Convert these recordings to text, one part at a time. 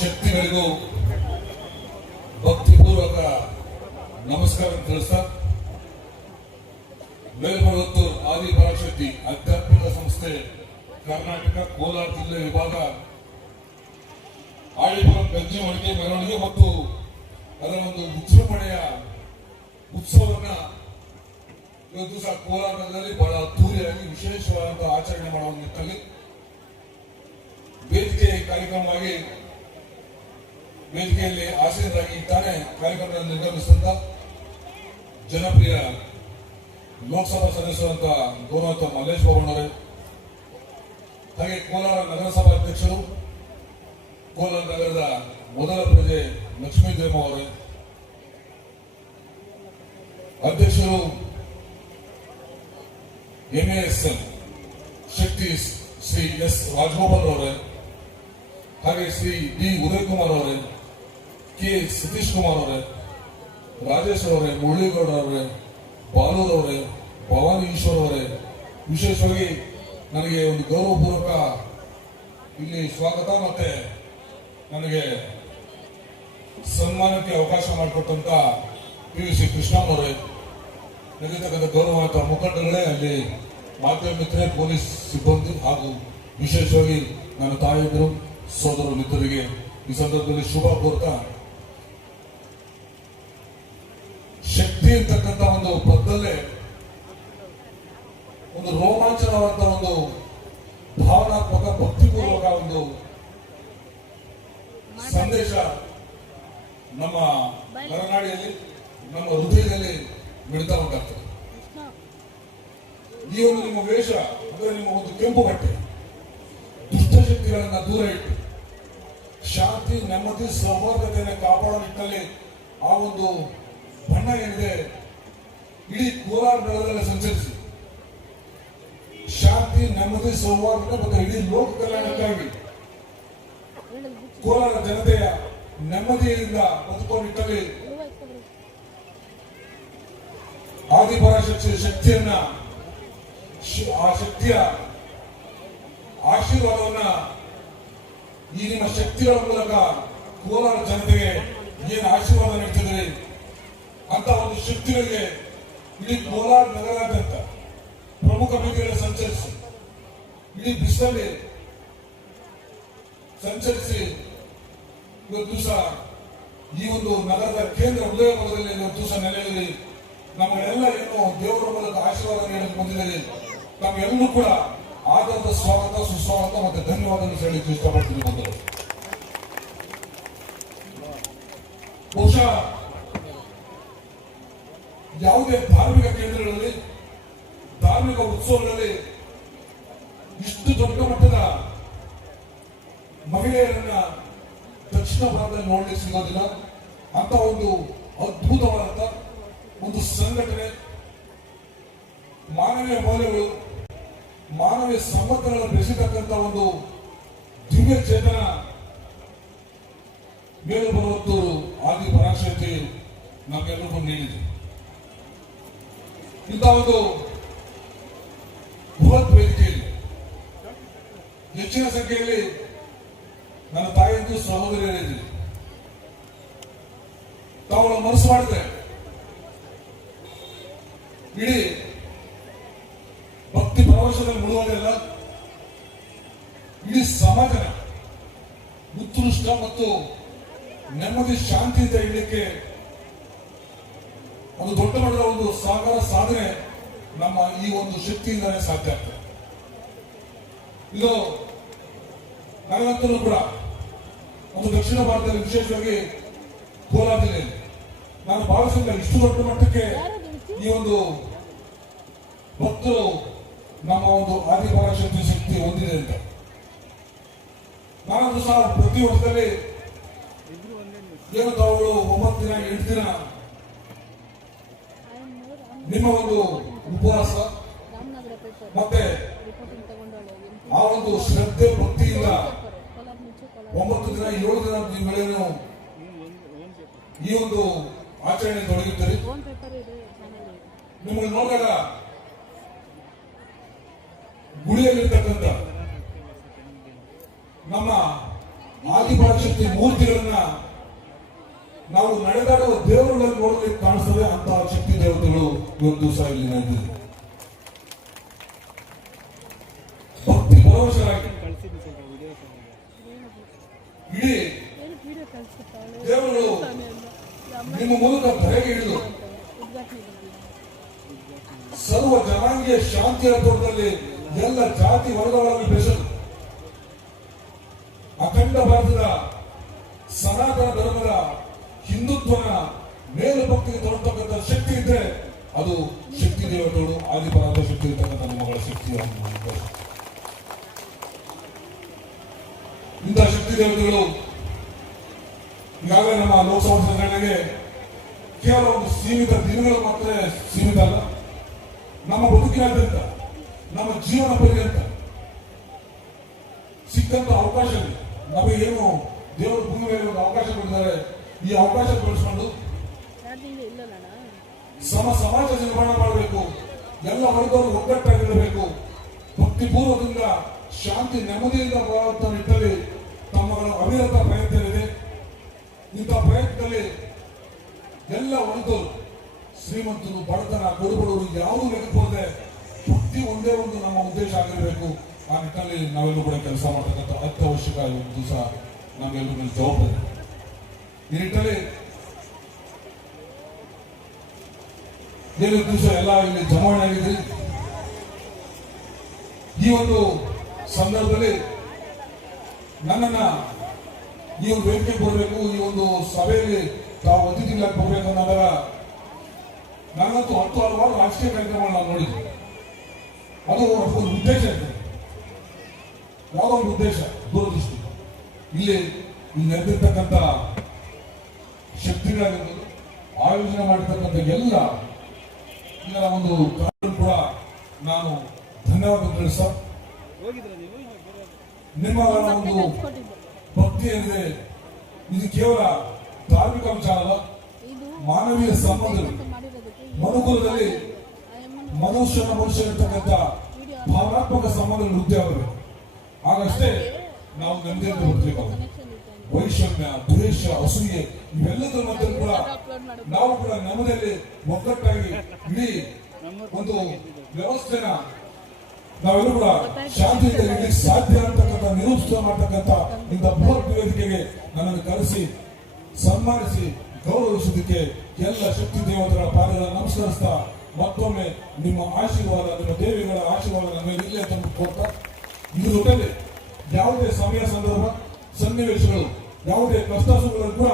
ಶಕ್ತಿಗಳಿಗೂ ಭಕ್ತಿಪೂರ್ವಕ ನಮಸ್ಕಾರ ತಿಳಿಸ್ತಾ ಮೇಲ್ಮರುವತ್ತೂರು ಆದಿಪರಾಶಕ್ತಿ ಆಧ್ಯಾತ್ಮಿಕ ಸಂಸ್ಥೆ ಕರ್ನಾಟಕ ಕೋಲಾರ ಜಿಲ್ಲೆ ವಿಭಾಗ ಆಳಿಪುರಂ ಗಂಜಿ ಮಡಿಕೆ ಮೆರವಣಿಗೆ ಮತ್ತು ಅದರ ಒಂದು ವಿಜೃಂಭಣೆಯ ಉತ್ಸವವನ್ನ ಇವತ್ತು ಸಹ ಕೋಲಾರ ನಗರದಲ್ಲಿ ಬಹಳ ಅದ್ದೂರಿಯಾಗಿ ವಿಶೇಷವಾದಂತಹ ಆಚರಣೆ ಮಾಡುವ ನಿಟ್ಟಿನಲ್ಲಿ ವೇದಿಕೆ ಕಾರ್ಯಕ್ರಮವಾಗಿ ವೇದಿಕೆಯಲ್ಲಿ ಆಸೀನರಾಗಿ ತಾನೇ ಕಾರ್ಯಕ್ರಮವನ್ನು ನಿರ್ಗಮಿಸಿದಂತ ಜನಪ್ರಿಯ ಲೋಕಸಭಾ ಸದಸ್ಯರಂತ ಗೌರವಂತ ಮಲ್ಲೇಶ್ ಬಾಬಣ್ಣವರೇ, ಹಾಗೆ ಕೋಲಾರ ನಗರಸಭಾ ಅಧ್ಯಕ್ಷರು, ಕೋಲಾರ ನಗರದ ಮೊದಲ ಪ್ರಜೆ ಲಕ್ಷ್ಮೀ ದೇವ ಅವರೇ, ಅಧ್ಯಕ್ಷರು ಎಂಎಎಸ್ಎಲ್ ಶಕ್ತಿ ಶ್ರೀ ಎಸ್ ರಾಜಗೋಪಾಲ್ ಅವರೇ, ಹಾಗೆ ಶ್ರೀ ಡಿ ಉದಯ್ ಕುಮಾರ್ ಅವರೇ, ಕೆ ಸತೀಶ್ ಕುಮಾರ್ ಅವರೇ, ರಾಜೇಶ್ ಅವರೇ, ಮುರಳೀಗೌಡ ಅವರೇ, ಬಾಲೂರ್ ಅವರೇ, ಭವಾನಿ ಈಶ್ವರ್ ಅವರೇ, ವಿಶೇಷವಾಗಿ ನನಗೆ ಒಂದು ಗೌರವಪೂರ್ವಕ ಇಲ್ಲಿ ಸ್ವಾಗತ ಮತ್ತೆ ನನಗೆ ಸನ್ಮಾನಕ್ಕೆ ಅವಕಾಶ ಮಾಡಿಕೊಟ್ಟಂತ PVC ಕೃಷ್ಣನವರೇ, ನಡೀತಕ್ಕಂಥ ಗೌರವಾನ್ವಿತ ಮುಖಂಡಗಳೇ, ಅಲ್ಲಿ ಮಾಧ್ಯಮ ಮಿತ್ರರೇ, ಪೊಲೀಸ್ ಸಿಬ್ಬಂದಿ ಹಾಗೂ ವಿಶೇಷವಾಗಿ ನನ್ನ ತಾಯಿಯಂದಿರು, ಸೋದರ ಮಿತ್ರರಿಗೆ ಈ ಸಂದರ್ಭದಲ್ಲಿ ಶುಭ ಕೋರ್ತಾ, ಶಕ್ತಿ ಅಂತಕ್ಕಂಥ ಒಂದು ಪದದಲ್ಲೇ ಒಂದು ರೋಮಾಂಚನವಾದ ಒಂದು ಭಾವನಾತ್ಮಕ ಭಕ್ತಿಪೂರ್ವಕ ಒಂದು ಸಂದೇಶ ನಮ್ಮ ಕರನಾಡಿಯಲ್ಲಿ, ನಮ್ಮ ಹೃದಯದಲ್ಲಿ ಮಿಡ್ತಾ ಉಂಟಾಗ್ತದೆ. ಈ ಒಂದು ನಿಮ್ಮ ವೇಷ ಅಂದ್ರೆ ನಿಮ್ಮ ಒಂದು ಕೆಂಪು ಬಟ್ಟೆ ದುಷ್ಟಶಕ್ತಿಗಳನ್ನ ದೂರ ಇಟ್ಟು ಶಾಂತಿ, ನೆಮ್ಮದಿ, ಸೌಹಾರ್ದತೆಯನ್ನು ಕಾಪಾಡೋ ನಿಟ್ಟಿನಲ್ಲಿ ಆ ಒಂದು ಬಣ್ಣ ಏನಿದೆ ಇಡೀ ಕೋಲಾರ ನಗರದಲ್ಲಿ ಸಂಚರಿಸಿ ಶಾಂತಿ, ನೆಮ್ಮದಿ, ಸೌಹಾರ್ದತೆ ಮತ್ತು ಇಡೀ ಲೋಕ ಕಲ್ಯಾಣಕ್ಕಾಗಿ ಕೋಲಾರ ಜನತೆಯ ನೆಮ್ಮದಿಯಿಂದ ಬದುಕುವ ನಿಟ್ಟಲ್ಲಿ ಆದಿಪರಾಶಕ್ತಿ ಶಕ್ತಿಯನ್ನ, ಆ ಶಕ್ತಿಯ ಆಶೀರ್ವಾದವನ್ನ ಈ ನಿಮ್ಮ ಶಕ್ತಿಗಳ ಮೂಲಕ ಕೋಲಾರ ಜನತೆಗೆ ಏನು ಆಶೀರ್ವಾದ ನೀಡ್ತಿದ್ರಿ ಅಂತ ಒಂದು ಶಕ್ತಿಗಳಿಗೆ ಇಡೀ ಕೋಲಾರ ನಗರಾದ್ಯಂತ ಪ್ರಮುಖ ಬೀದಿಗಳಲ್ಲಿ ಸಂಚರಿಸಿ, ಇಡೀ ಬಿಸಿಲಲ್ಲಿ ಸಂಚರಿಸಿ ಇವತ್ತು ದಿವಸ ಈ ಒಂದು ನಗರದ ಕೇಂದ್ರ ಹೃದಯ ಭಾಗದಲ್ಲಿ ಇವತ್ತು ದಿವಸ ನೆಲೆಯಲ್ಲಿ ನಮಗೆಲ್ಲ ಏನು ದೇವರ ಮೂಲಕ ಆಶೀರ್ವಾದ ನೀಡಲು ಬಂದಿದ್ದೀರಿ. ನಮಗೆಲ್ಲರೂ ಕೂಡ ಆದಂತ ಸ್ವಾಗತ, ಸುಸ್ವಾಗತ ಮತ್ತೆ ಧನ್ಯವಾದಗಳು ಹೇಳಲಿಕ್ಕೆ ಇಷ್ಟಪಡ್ತೀನಿ. ಬಂದರು ಬಹುಶಃ ಯಾವುದೇ ಧಾರ್ಮಿಕ ಕೇಂದ್ರಗಳಲ್ಲಿ, ಧಾರ್ಮಿಕ ಉತ್ಸವಗಳಲ್ಲಿ ಇಷ್ಟು ದೊಡ್ಡ ಮಟ್ಟದ ಮಹಿಳೆಯರನ್ನ ದಕ್ಷಿಣ ಭಾರತದಲ್ಲಿ ನೋಡ್ಲಿಕ್ಕೆ ಸಿಗೋದಿಲ್ಲ. ಅಂತ ಒಂದು ಅದ್ಭುತವಾದಂತ ಒಂದು ಸಂಘಟನೆ, ಮಾನವೀಯ ಮೌಲ್ಯಗಳು, ಮಾನವೀಯ ಸಂಬಂಧಗಳನ್ನು ಬೆಳೆಸತಕ್ಕಂಥ ಒಂದು ದಿವ್ಯ ಚೇತನ ಮೇಲ್ಮರುವತ್ತೂರು ಆದಿಪರಾಶಕ್ತಿ ನಮ್ಗೆಲ್ಲರಿಗೂ ನೀಡಿದೆ. ಇಂಥ ಒಂದು ಬೃಹತ್ ವೇದಿಕೆಯಲ್ಲಿ ಹೆಚ್ಚಿನ ಸಂಖ್ಯೆಯಲ್ಲಿ ನನ್ನ ತಾಯಿಯಂತೂ ಸಹೋದರಿಯರಿದ್ದೀರಿ. ತಾವು ಮನಸ್ಸು ಮಾಡಿದ್ರೆ ಇಡೀ ಭಕ್ತಿ ಪ್ರವೇಶದಲ್ಲಿ ಮುಳುವುದಿಲ್ಲ, ಇಡೀ ಸಮಾಜನ ಉತ್ಕೃಷ್ಟ ಮತ್ತು ನೆಮ್ಮದಿ, ಶಾಂತಿಯಿಂದ ಇಡಲಿಕ್ಕೆ ಒಂದು ದೊಡ್ಡ ಮಟ್ಟದ ಒಂದು ಸಾಧನೆ ನಮ್ಮ ಈ ಒಂದು ಶಕ್ತಿಯಿಂದಲೇ ಸಾಧ್ಯ ಆಗ್ತದೆ. ಇದು ನನಗಂತಲೂ ಕೂಡ ಒಂದು ದಕ್ಷಿಣ ಭಾರತದಲ್ಲಿ, ವಿಶೇಷವಾಗಿ ಕೋಲಾರ ಜಿಲ್ಲೆಯಲ್ಲಿ ನಾನು ಭಾವಿಸಿದ ಇಷ್ಟು ದೊಡ್ಡ ಮಟ್ಟಕ್ಕೆ ಈ ಒಂದು ಭಕ್ತರು ನಮ್ಮ ಒಂದು ಆದಿಪರಾಶಕ್ತಿ ಶಕ್ತಿ ಹೊಂದಿದೆ ಅಂತ. ನಾನಂತೂ ಸಹ ಪ್ರತಿ ವರ್ಷದಲ್ಲಿ ಏನು ತಾವುಗಳು 9 ದಿನ 8 ದಿನ ನಿಮ್ಮ ಒಂದು ಉಪವಾಸ ಮತ್ತೆ ಆ ಒಂದು ಶ್ರದ್ಧೆ ಭಕ್ತಿಯಿಂದ 9 ದಿನ 7 ದಿನ ನೀವೇನು ಈ ಒಂದು ಆಚರಣೆ ತೊಡಗಿದ್ದೀರಿ. ನಿಮಗೆ ನೋಡಿದಾಗ ಗುಡಿಯಲ್ಲಿರ್ತಕ್ಕಂಥ ನಮ್ಮ ಆದಿಪರಾಶಕ್ತಿ ಮೂರ್ತಿಗಳನ್ನ ನಾವು ನಡೆದಾಡುವ ದೇವರುಗಳನ್ನು ನೋಡಲಿಕ್ಕೆ ಕಾಣಿಸ್ತದೆ. ಅಂತಹ ಶಕ್ತಿ ದೇವತೆಗಳು ಇವತ್ತು ದಿವಸ ಇಲ್ಲಿ ನಡೆದಿದೆ. ಭಕ್ತಿ ಭರವಸೆಯಾಗಿ ಇಡೀ ದೇವರುಗಳು ನಿಮ್ಮ ಮೂಲಕ ಧರೆಗೆ ಇಳಿದು ಸರ್ವ ಜನಾಂಗೀಯ ಶಾಂತಿಯ ತೋಟದಲ್ಲಿ ಎಲ್ಲ ಜಾತಿ ವರ್ಗಗಳಲ್ಲಿ ಬೆಸೆದು ಅಖಂಡ ಭಾರತದ ಸನಾತನ ಧರ್ಮದ ಹಿಂದುತ್ವನ ಮೇಲು ಭಕ್ತಿಗೆ ತೋರ್ತಕ್ಕಂಥ ಶಕ್ತಿ ಇದ್ರೆ ಅದು ಶಕ್ತಿ ದೇವತೆಗಳು, ಆದಿಪರಾಧ ಶಕ್ತಿ ಇರ್ತಕ್ಕಂಥ ನಿಮ್ಮಗಳ ಶಕ್ತಿಯ ಇಂತಹ ಶಕ್ತಿ ದೇವತೆಗಳು ಈಗಾಗಲೇ ನಮ್ಮ ಲೋಕಸಭಾ ಚುನಾವಣೆಗೆ ಕೇವಲ ಒಂದು ಸೀಮಿತ ದಿನಗಳು ಮಾತ್ರ ಸೀಮಿತ ಅಲ್ಲ, ನಮ್ಮ ಬದುಕಿನಾದ್ಯಂತ ನಮ್ಮ ಜೀವನ ಪರ್ಯಂತ ಸಿಕ್ಕಂತ ಅವಕಾಶ ನಮಗೆ ಏನು ದೇವರು ಭೂಮಿ ಮೇಲೆ ಒಂದು ಅವಕಾಶ ಕೊಟ್ಟಿದ್ದಾರೆ. ಈ ಅವಕಾಶ ಬಳಸಿಕೊಂಡು ಸಮಾಜ ನಿರ್ಮಾಣ ಮಾಡಬೇಕು, ಎಲ್ಲ ವರ್ಗದವರು ಒಗ್ಗಟ್ಟಾಗಿರಬೇಕು, ಭಕ್ತಿಪೂರ್ವಕದಿಂದ ಶಾಂತಿ ನೆಮ್ಮದಿಯಿಂದ ಬರುವಂತ ನಿಟ್ಟಲ್ಲಿ ತಮ್ಮಗಳ ಅವಿರತ ಪ್ರಯತ್ನ ಇದೆ. ಇಂತಹ ಪ್ರಯತ್ನದಲ್ಲಿ ಎಲ್ಲ ವರ್ಗದವರು ಶ್ರೀಮಂತರು ಬಡತನ ಕೊಡುಬಡವರು ಯಾವುದೂ ಲೆಕ್ಕದೆ ಭಕ್ತಿ ಒಂದೇ ಒಂದು ನಮ್ಮ ಉದ್ದೇಶ ಆಗಿರಬೇಕು. ಆ ನಿಟ್ಟಿನಲ್ಲಿ ನಾವೆಲ್ಲರೂ ಕೂಡ ಕೆಲಸ ಮಾಡತಕ್ಕಂಥ ಅತ್ಯವಶ್ಯಕ ಒಂದು ದಿವಸ ನಮ್ಗೆಲ್ಲರೂ ಮೇಲೆ ಜವಾಬ್ದಾರಿ. ಈ ನಿಟ್ಟಿನಲ್ಲಿ ಏನು ದಿವಸ ಎಲ್ಲ ಇಲ್ಲಿ ಜಮಾವಣೆ ಆಗಿದೆ. ಈ ಒಂದು ಸಂದರ್ಭದಲ್ಲಿ ನನ್ನನ್ನ ಈ ಒಂದು ವೇದಿಕೆ ಕೊಡಬೇಕು, ಈ ಒಂದು ಸಭೆಯಲ್ಲಿ ತಾವು ಅತಿಥಿಗಳಾಗಿ ಬರಬೇಕು ಅನ್ನೋದರ ನನ್ನಂತೂ 10 ಹಲವಾರು ರಾಜಕೀಯ ಕಾರ್ಯಕ್ರಮಗಳು ನಾನು ನೋಡಿದ್ದೆ. ಅದು ಒಂದು ಉದ್ದೇಶ ಇದೆ, ಯಾವುದೋ ಒಂದು ಉದ್ದೇಶ, ದೂರದೃಷ್ಟಿ. ಇಲ್ಲಿ ನೆರೆದಿರ್ತಕ್ಕಂಥ ಶಕ್ತಿಗಳಾಗಿರ್ಬೋದು, ಆಯೋಜನೆ ಮಾಡಿರ್ತಕ್ಕಂಥ ಎಲ್ಲ ಇದರ ಒಂದು ಕಾರ್ಯ ಕೂಡ ನಾನು ಧನ್ಯವಾದ ತಿಳಿಸ. ನಿಮ್ಮ ಒಂದು ಭಕ್ತಿ ಏನಿದೆ ಇದು ಕೇವಲ ಧಾರ್ಮಿಕ ವಿಚಾರ ಅಲ್ಲ, ಮಾನವೀಯ ಸಂಬಂಧಗಳು, ಮನುಕುಲದಲ್ಲಿ ಮನುಷ್ಯ ಇರ್ತಕ್ಕಂಥ ಭಾವನಾತ್ಮಕ ಸಂಬಂಧಗಳು ವೃದ್ಧಿ ಆಗಬೇಕು. ಆಗಷ್ಟೇ ನಾವು ನೆಮ್ಮದಿಯಿಂದ ಬರಬೇಕಾಗುತ್ತೆ. ವೈಷಮ್ಯ, ದ್ವೇಷ, ಅಸೂಯೆ ಇವೆಲ್ಲದರ ಮಧ್ಯೆ ಕೂಡ ನಾವು ಕೂಡ ನೆಮ್ಮದಿಯಲ್ಲಿ ಒಗ್ಗಟ್ಟಾಗಿ ಇಡೀ ಒಂದು ವ್ಯವಸ್ಥೆನ ನಾವೆಲ್ಲರೂ ಕೂಡ ಶಾಂತಿಯಿಂದ ಇಡಲಿಕ್ಕೆ ಸಾಧ್ಯ ಅಂತಕ್ಕಂಥ ನಿರೂಪಿಸ ಮಾಡತಕ್ಕಂಥ ಇಂಥ ಬೃಹತ್ ವೇದಿಕೆಗೆ ನನ್ನನ್ನು ಕರೆಸಿ ಸನ್ಮಾನಿಸಿ ಗೌರವಿಸುವುದಕ್ಕೆ ಎಲ್ಲ ಶಕ್ತಿ ದೇವತೆಗಳ ಪಾದಗಳ ನಮಸ್ಕರಿಸ್ತಾ ಮತ್ತೊಮ್ಮೆ ನಿಮ್ಮ ಆಶೀರ್ವಾದ, ನಿಮ್ಮ ದೇವಿಗಳ ಆಶೀರ್ವಾದ ನಮ್ಮ ಮೇಲೆ ಇರಲಿ ಅಂತ ಕೊಡ್ತಾ, ಇದ್ರ ಜೊತೆಗೆ ಯಾವುದೇ ಸಮಯ ಸಂದರ್ಭ ಸನ್ನಿವೇಶಗಳು ಯಾವುದೇ ಕಷ್ಟ ಸುಖಗಳು ಕೂಡ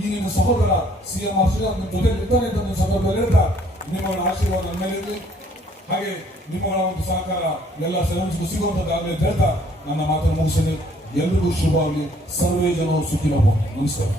ಈ ನಿಮ್ಮ ಸಹೋದರ CM ಶ್ರೀನಾಥ್ ನಿಮ್ಮ ಜೊತೆ ಇರ್ತಾನೆ ಅಂತ ಸಂದರ್ಭದಲ್ಲಿ ಹೇಳ್ತಾ ನಿಮ್ಮಗಳ ಆಶೀರ್ವಾದ ನನ್ನ ಮೇಲೆ ಇರಲಿ. ಹಾಗೆ ನಿಮ್ಮಗಳ ಒಂದು ಸಹಕಾರ ಎಲ್ಲ ಸಿಗುವಂತದ್ದಾಗಲಿ ಅಂತ ಹೇಳ್ತಾ ನನ್ನ ಮಾತನ್ನು ಮುಗಿಸಲಿ. ಎಲ್ರಿಗೂ ಶುಭ ಆಗಲಿ. ಸರ್ವೇ ಜನ ಸುಖಿನೋ. ನಮಸ್ಕಾರ.